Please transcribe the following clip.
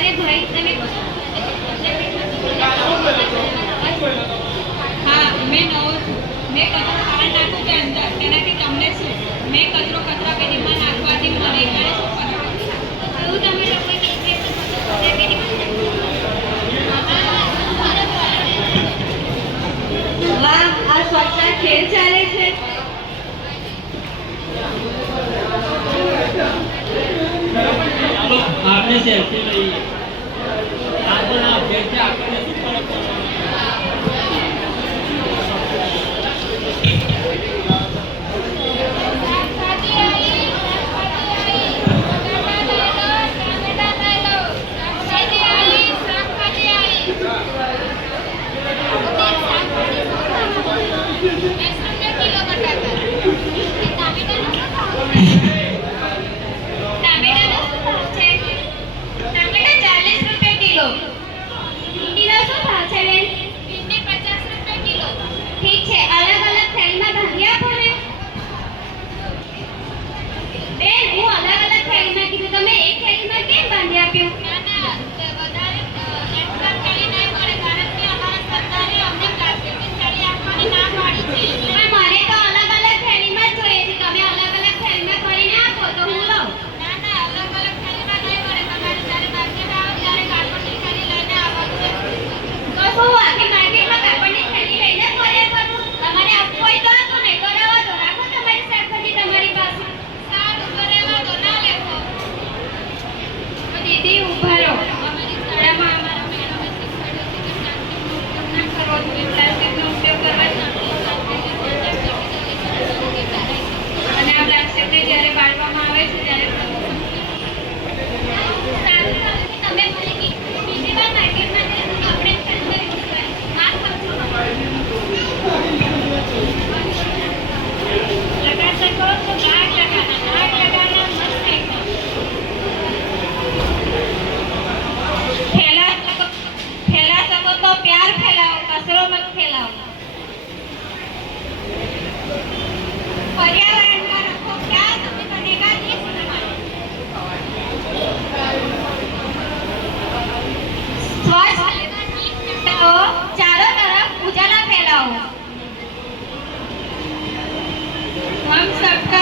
अरे भाई તમે હા મેં નવો છું મેં કચરો બહાર નાખું કે અંદર તેનાથી તમને શું મેં કચરો કચરા પેટીમાં નાખવાથી મને કાંઈ શું ફરક એવું તમે લોકોએ કચરા પેટીમાં વાહ આ સ્વચ્છતા ખેલ ચાલે છે ચાલો આપણે સેલ્ફી લઈએ આપણે આ બેઠે આપણે શું ફરક પડે हम सबका